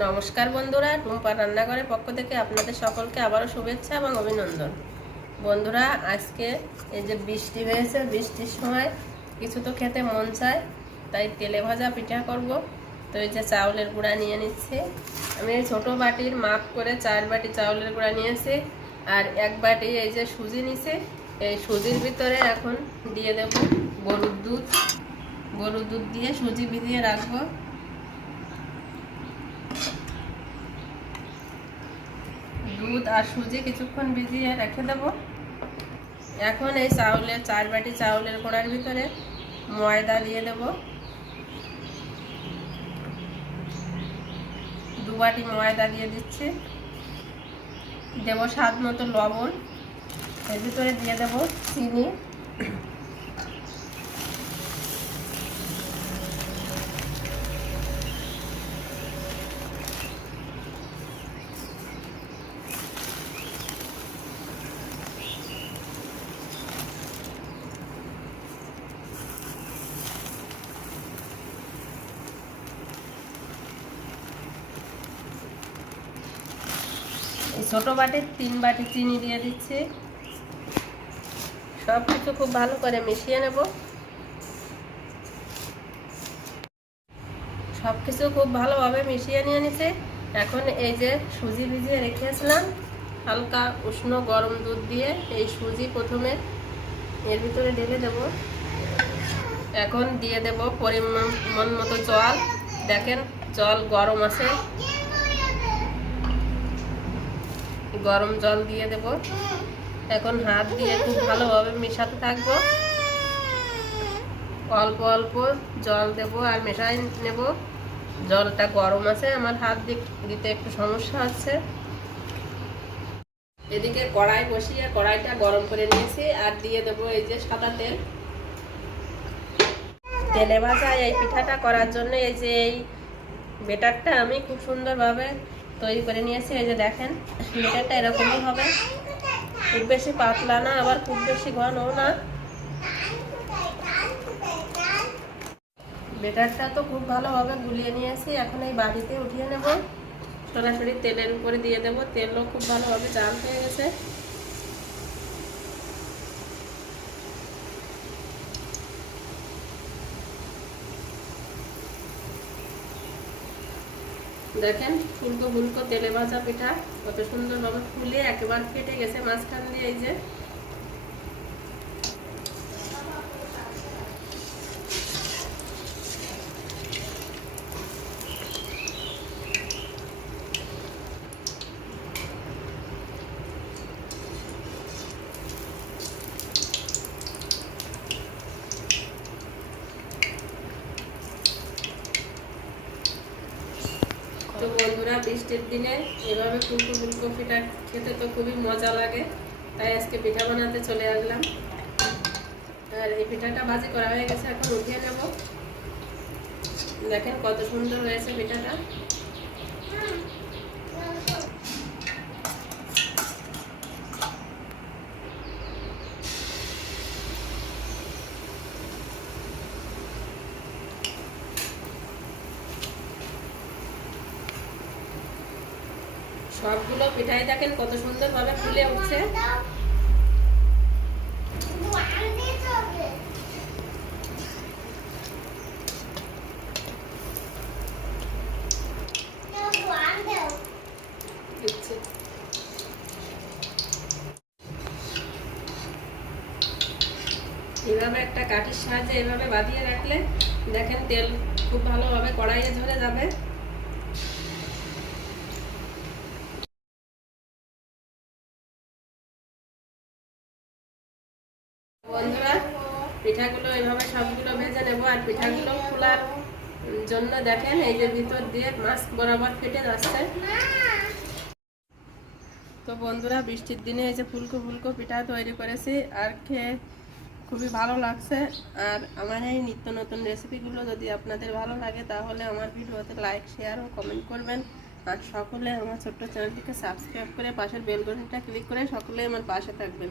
নমস্কার বন্ধুরা, টুম্পা রান্নাঘরের পক্ষ থেকে আপনাদের সকলকে আবারও শুভেচ্ছা এবং অভিনন্দন। বন্ধুরা, আজকে এই যে বৃষ্টি হয়েছে, বৃষ্টির সময় কিছু তো খেতে মন চায়, তাই তেলে ভাজা পিঠা করব। তো এই যে চাউলের গুঁড়া নিয়ে নিচ্ছে। আমি এই ছোটো বাটির মাপ করে চার বাটি চাউলের গুঁড়া নিয়েছি আর এক বাটি এই যে সুজি নিছি। এই সুজির ভিতরে এখন দিয়ে দেব গরুর দুধ। গরুর দুধ দিয়ে সুজি ভিজিয়ে রাখব। দুধ আর সুজি কিছুক্ষণ ভিজিয়ে রেখে দেবো। এখন এই চাউলের, চার বাটি চাউলের গোড়ার ভিতরে ময়দা দিয়ে দেব। দু বাটি ময়দা দিয়ে দিচ্ছি। দেব স্বাদ মতো লবণ। এর ভিতরে দিয়ে দেব চিনি। ছোটো বাটির তিন বাটি চিনি দিয়ে দিচ্ছি। সব কিছু খুব ভালো করে মিশিয়ে নেব। সব কিছু খুব ভালোভাবে মিশিয়ে নিয়ে নিছে এখন এই যে সুজি ভিজিয়ে রেখেছিলাম, হালকা উষ্ণ গরম দুধ দিয়ে এই সুজি প্রথমে এর ভিতরে ঢেলে দেব। এখন দিয়ে দেব পরিমাণ মতো জল। দেখেন জল গরম আছে। গরম জল দিয়ে দেব। এখন হাত দিয়ে খুব ভালোভাবে মেশাতে থাকব। অল্প অল্প জল দেব আর মেশাই নেব। জলটা গরম আছে, আমার হাত দিতে একটু সমস্যা হচ্ছে। এদিকে কড়াই বসিয়ে কড়াইটা গরম করে নিয়েছি আর দিয়ে দেব এই যে সাদা তেল। তেলে ভাজা এই পিঠাটা করার জন্য এই যে এই বেটারটা আমি খুব সুন্দরভাবে তৈরি করে নিয়েছি, এই যে দেখেন মিটারটা এরকমই হবে। খুব বেশি পাতলা না, আবার খুব বেশি ঘনও না। বেটারটা তো খুব ভালোভাবে গুলিয়ে নিয়েছি, এখন এই বাড়িতে উঠিয়ে নেব। সরাসরি তেলের উপরে দিয়ে দেব, তেলও খুব ভালোভাবে জাল হয়ে গেছে। দেখেন ফুলকো ফুলকো তেলে ভাজা পিঠা, কত সুন্দরভাবে ফুলে একেবারে ফেটে গেছে। মাঝখান দিয়ে এই যে তো বন্ধুরা, বৃষ্টির দিনে এভাবে ফুলকো ফুলকপিটা খেতে তো খুবই মজা লাগে। তাই আজকে পিঠা বানাতে চলে আসলাম। আর এই পিঠাটা ভাজি করা হয়ে গেছে, এখন উঠিয়ে নেব। দেখেন কত সুন্দর হয়েছে পিঠাটা। সবগুলো পিঠাই দেখেন কত সুন্দরভাবে ফুলে উঠছে। এভাবে একটা কাঠির সাহায্যে এভাবে বাঁধিয়ে রাখলে দেখেন তেল খুব ভালোভাবে কড়াইয়ে ধরে যাবে। বন্ধুরা, পিঠাগুলো এইভাবে সবগুলো ভেজে নেব আর পিঠাগুলো খোলার জন্য দেখেন, এই যে ভিতর দিয়ে মাছ বরাবর ফেটে যাচ্ছে। তো বন্ধুরা, বৃষ্টির দিনে এই যে ফুলকো ফুলকো পিঠা তৈরি করেছি আর খেয়ে খুবই ভালো লাগছে। আর আমার এই নিত্য নতুন রেসিপিগুলো যদি আপনাদের ভালো লাগে, তাহলে আমার ভিডিওতে লাইক, শেয়ার ও কমেন্ট করবেন। আর সকলে আমার ছোট্ট চ্যানেলটিকে সাবস্ক্রাইব করে পাশের বেল বাটনটা ক্লিক করে সকলে আমার পাশে থাকবেন।